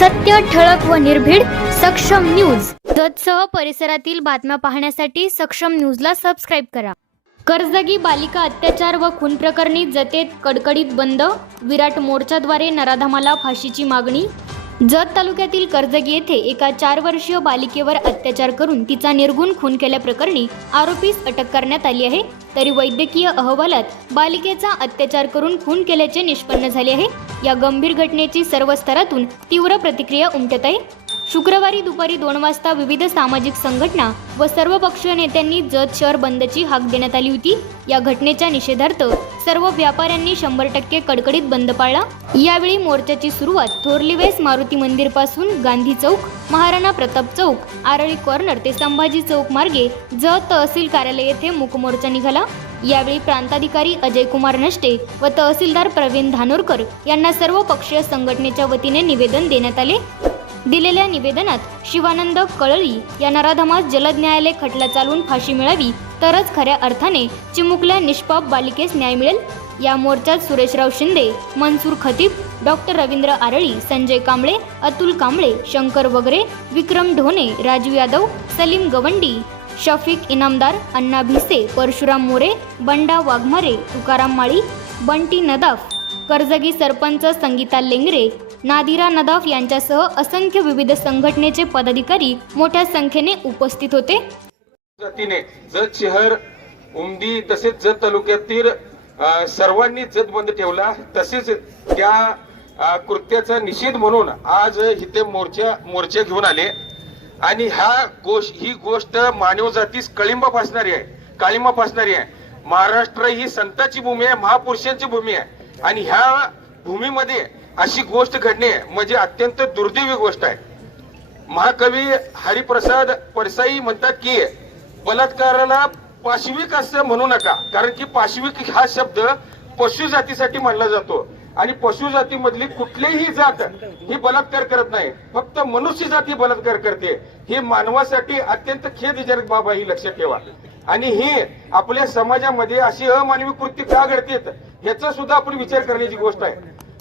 सत्य ठळक व निर्भीड सक्षम न्यूज. जतसह परिसरातील बातम्या पाहण्यासाठी सक्षम न्यूजला सबस्क्राईब करा. कर्जगी बालिका अत्याचार व खून प्रकरणी जतेत कडकडीत बंद विराट मोर्चाद्वारे नराधामाला फाशीची मागणी. जत तालुक्यातील कर्जगी येथे एका चार वर्षीय बालिकेवर अत्याचार करून तिचा निर्गुण खून केल्याप्रकरणी आरोपीस अटक करण्यात आली आहे. तरी वैद्यकीय अहवालात बालिकेचा अत्याचार करून खून केल्याचे निष्पन्न झाले आहे. या गंभीर घटनेची सर्व स्तरातून तीव्र प्रतिक्रिया उमटत आहे. शुक्रवारी दुपारी दोन वाजता विविध सामाजिक संघटना व सर्वपक्षीय नेत्यांनी जत शहर बंदची हाक देण्यात आली होती. या घटनेच्या निषेधार्थ सर्व व्यापाऱ्यांनी शंभर टक्के कडकडीत बंद पाळला. यावेळी मोर्चाची सुरुवात थोरलीवेस मारुती मंदिरपासून गांधी चौक महाराणा प्रताप चौक आरळी कॉर्नर ते संभाजी चौक मार्गे जत तहसील कार्यालय येथे मुकमोर्चा निघाला. यावेळी प्रांताधिकारी अजय कुमार नष्टे व तहसीलदार प्रवीण धानोरकर यांना सर्व पक्षीय संघटनेच्या वतीने निवेदन देण्यात आले. दिलेल्या निवेदनात शिवानंद कळळी या नराधमास जलद न्यायालय खटला चालवून फाशी मिळावी तरच खऱ्या अर्थाने चिमुकल्या निष्पाप बालिकेस न्याय मिळेल. या मोर्चात सुरेशराव शिंदे मनसूर खतीब डॉक्टर रवींद्र आरळी संजय कांबळे अतुल कांबळे शंकर वगरे विक्रम ढोणे राजू यादव सलीम गवंडी शफिक इनामदार अण्णा भिसे परशुराम मोरे बंडा वाघमारे तुकाराम माळी बंटी नदाफ कर्जगी सरपंच संगीता लेंगरे नादिरा नदाफ यांच्यासह असंख्य विविध संघटनेचे पदाधिकारी मोठ्या संख्येने उपस्थित होते. जातीने जत शहर उमदी तसेच जत तालुक्यातील सर्वांनी जत बंद ठेवला. तसेच त्या कृत्याचा निषेध म्हणून आज इथे मोर्चा मोर्चा घेऊन आले. आणि हा गोष्ट ही गोष्ट मानव जातीस कळिंबा फासणारी आहे. काळिंबा फासणारी आहे. महाराष्ट्र ही संताची भूमी आहे महापुरुषांची भूमी आहे. आणि ह्या भूमीमध्ये अशी गोष्ट घडणे म्हणजे अत्यंत दुर्दैवी गोष्ट आहे. महाकवी हरिप्रसाद परसाई म्हणतात की बलात्काराला पाशविक असं म्हणू नका कारण की पाशविक हा शब्द पशु जातीसाठी मानला जातो. आणि पशु जातीमधली कुठलीही जात ही बलात्कार करत नाही फक्त मनुष्य जाती बलात्कार करते. ही मानवासाठी अत्यंत खेदजनक बाब आहे ही लक्षात ठेवा. आणि ही आपल्या समाजामध्ये अशी अमानवी कृती का घडतात? ह्याचा सुद्धा आपण विचार करण्याची गोष्ट आहे.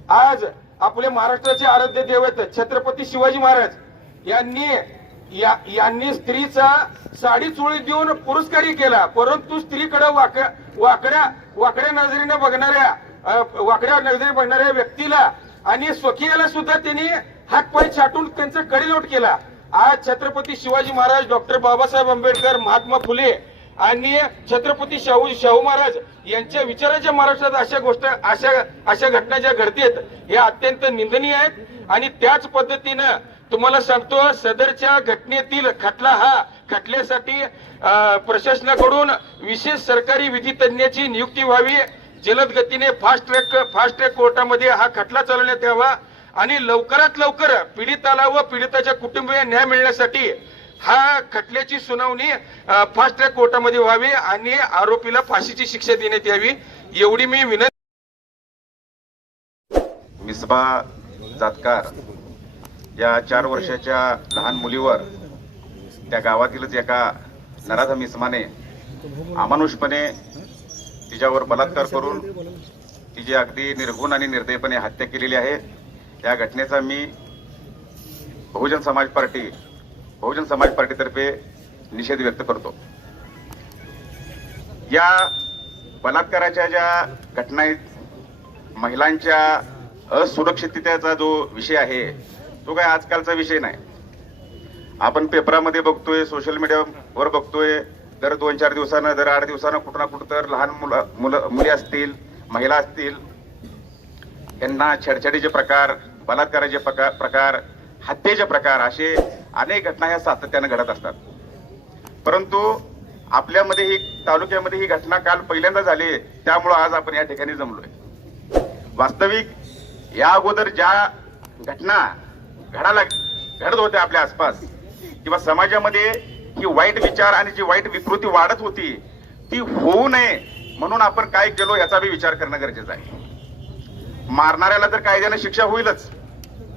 आज आपले महाराष्ट्राचे आराध्य देव आहेत छत्रपती शिवाजी महाराज. यांनी या यांनी स्त्रीचा साडी चोळी देऊन पुरस्कारही केला परंतु स्त्रीकडे वाक वाकड्या वाकड्या नजरेने बघणाऱ्या वाकड्या नजरेने बघणाऱ्या व्यक्तीला आणि स्वकीयाला सुद्धा त्यांनी हातपाय छाटून त्यांचा कडेलोट केला. आज छत्रपती शिवाजी महाराज डॉक्टर बाबासाहेब आंबेडकर महात्मा फुले आणि छत्रपती शाहू शाहू महाराज यांच्या विचाराच्या महाराष्ट्रात अशा गोष्ट अशा अशा घटना ज्या घडतात या अत्यंत निंदनीय आहेत. आणि त्याच पद्धतीनं तुम्हाला सांगतो सदरच्या घटनेतील खटला हा खटल्यासाठी प्रशासनाकडून विशेष सरकारी विधी तज्ञाची नियुक्ती व्हावी. जलद गतीने फास्ट ट्रॅक फास्ट ट्रॅक कोर्टामध्ये हा खटला चालवण्यात यावा. आणि लवकरात लवकर पीडिताला व पीडिताच्या कुटुंबीय न्याय मिळण्यासाठी हा खटल्याची सुनावणी फास्ट ट्रॅक कोर्टामध्ये व्हावी आणि आरोपीला फाशीची शिक्षा देण्यात यावी एवढी मी विनंती मिसबा जातकार या चार वर्षाच्या लहान मुलीवर त्या गावातीलच एका नराध मिसमाने अमानुषपणे तिच्यावर बलात्कार करून तिची अगदी निर्गुण आणि निर्दयपणे हत्या केलेली आहे. या घटनेचा मी बहुजन समाज पार्टी बहुजन समाज पार्टीतर्फे निषेध व्यक्त करतो. या बलात्काराच्या ज्या घटना आहेत महिलांच्या असुरक्षिततेचा जो विषय आहे तो काय आजकालचा विषय नाही. आपण पेपरामध्ये बघतोय सोशल मीडियावर बघतोय दर दोन चार दिवसानं दर आठ दिवसानं कुठं ना कुठं तर लहान मुलं मुलं मुली असतील महिला असतील. यांना छेडछाडीचे प्रकार बलात्काराचे प्रकार प्रकार हत्येचे प्रकार असे अनेक घटना ह्या सातत्यानं घडत असतात. परंतु आपल्यामध्ये ही तालुक्यामध्ये ही घटना काल पहिल्यांदा झाली त्यामुळं आज आपण या ठिकाणी जमलोय. वास्तविक या अगोदर ज्या घटना घडाला घडत होत्या आपल्या आसपास किंवा समाजामध्ये ही वाईट विचार आणि जी वाईट विकृती वाढत होती ती होऊ नये म्हणून आपण काय केलो याचा बी विचार करणं गरजेचं आहे. मारणाऱ्याला तर कायद्याने शिक्षा होईलच.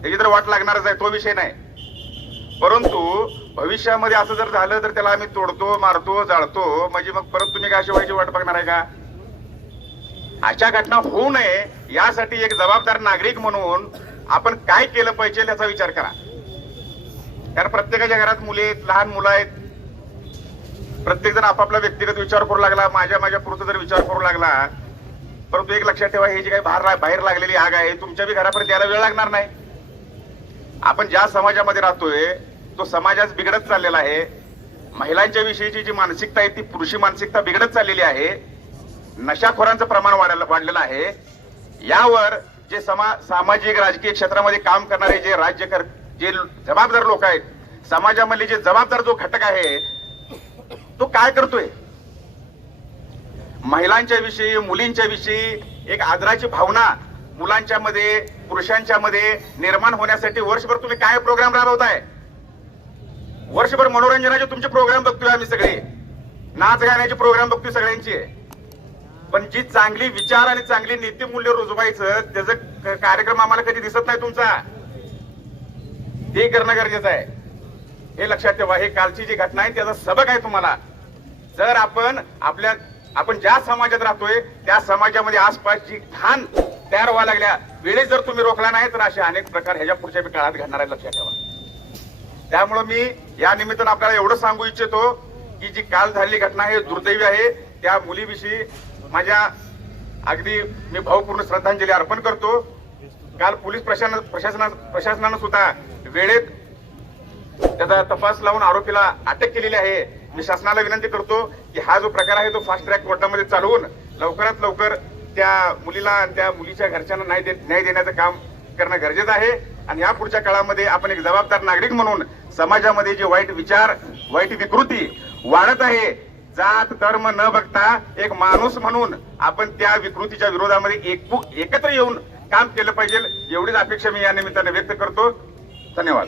त्याची तर वाट लागणारच आहे तो विषय नाही. परंतु भविष्यामध्ये असं जर झालं तर त्याला आम्ही तोडतो मारतो जाळतो. म्हणजे मग परत तुम्ही काय अशी व्हायची वाट बघणार आहे का? अशा घटना होऊ नये यासाठी एक जबाबदार नागरिक म्हणून आपण काय केलं पाहिजे याचा विचार करा. कारण प्रत्येकाच्या घरात मुले आहेत लहान मुलं आहेत. प्रत्येक जण आपापला व्यक्तिगत विचार करू लागला माझ्या माझ्या पुरतं जर विचार करू लागला परंतु एक लक्षात ठेवा हे जी काही बाहेर बाहेर लागलेली आग आहे तुमच्या बी घरापर्यंत यायला वेळ लागणार नाही. आपण ज्या समाजामध्ये राहतोय तो समाजाच बिघडत चाललेला आहे. महिलांच्या विषयीची जी मानसिकता आहे ती पुरुषी मानसिकता बिघडत चाललेली आहे. नशाखोरांचं प्रमाण वाढायला वाढलेलं आहे. यावर जे समा सामाजिक राजकीय क्षेत्रामध्ये काम करणारे जे राज्य कर जे जबाबदार लोक आहेत समाजामधले जे जबाबदार जो घटक आहे तो काय करतोय? महिलांच्या विषयी मुलींच्या विषयी एक आदराची भावना मुलांच्या मध्ये पुरुषांच्या मध्ये निर्माण होण्यासाठी वर्षभर तुम्ही काय प्रोग्राम राबवताय? वर्षभर मनोरंजनाचे तुमचे प्रोग्राम बघतोय आम्ही सगळे. नाच गाण्याचे प्रोग्राम बघतोय सगळ्यांचे. पण जी चांगली विचार आणि चांगली नीतिमूल्य रुजवायचं त्याचं कार्यक्रम आम्हाला कधी दिसत नाही तुमचा. ते करणं गरजेचं आहे. हे लक्षात ठेवा हे कालची जी घटना आहे त्याचा सबक आहे तुम्हाला. जर आपण आपल्या आपण ज्या समाजात राहतोय त्या समाजामध्ये आसपास जी घाण तयार व्हायला लागल्या. वेळेत जर तुम्ही रोखला नाही तर असे अनेक प्रकार ह्याच्या पुढच्या काळात घडणार आहे लक्षात ठेवा. त्यामुळं मी या निमित्तानं आपल्याला एवढं सांगू इच्छितो की जी काल झालेली घटना आहे दुर्दैवी आहे त्या मुलीविषयी माझ्या अगदी मी भावपूर्ण श्रद्धांजली अर्पण करतो. काल पोलीस प्रशासन प्रशासना प्रशासनानं सुद्धा वेळेत त्याचा तपास लावून आरोपीला अटक केलेली आहे. मी शासनाला विनंती करतो की हा जो प्रकार आहे तो फास्ट ट्रॅक कोर्टामध्ये चालवून लवकरात लवकर त्या मुलीला त्या मुलीच्या घरच्यांना न्याय दे- न्याय देण्याचं काम करणं गरजेचं आहे. आणि या पुढच्या काळामध्ये आपण एक जबाबदार नागरिक म्हणून समाजामध्ये जे वाईट विचार वाईट विकृती वाढत आहे जात धर्म न बघता एक माणूस म्हणून आपण त्या विकृतीच्या विरोधामध्ये एकू- एकत्र येऊन काम केलं पाहिजे एवढीच अपेक्षा मी या निमित्ताने व्यक्त करतो. धन्यवाद.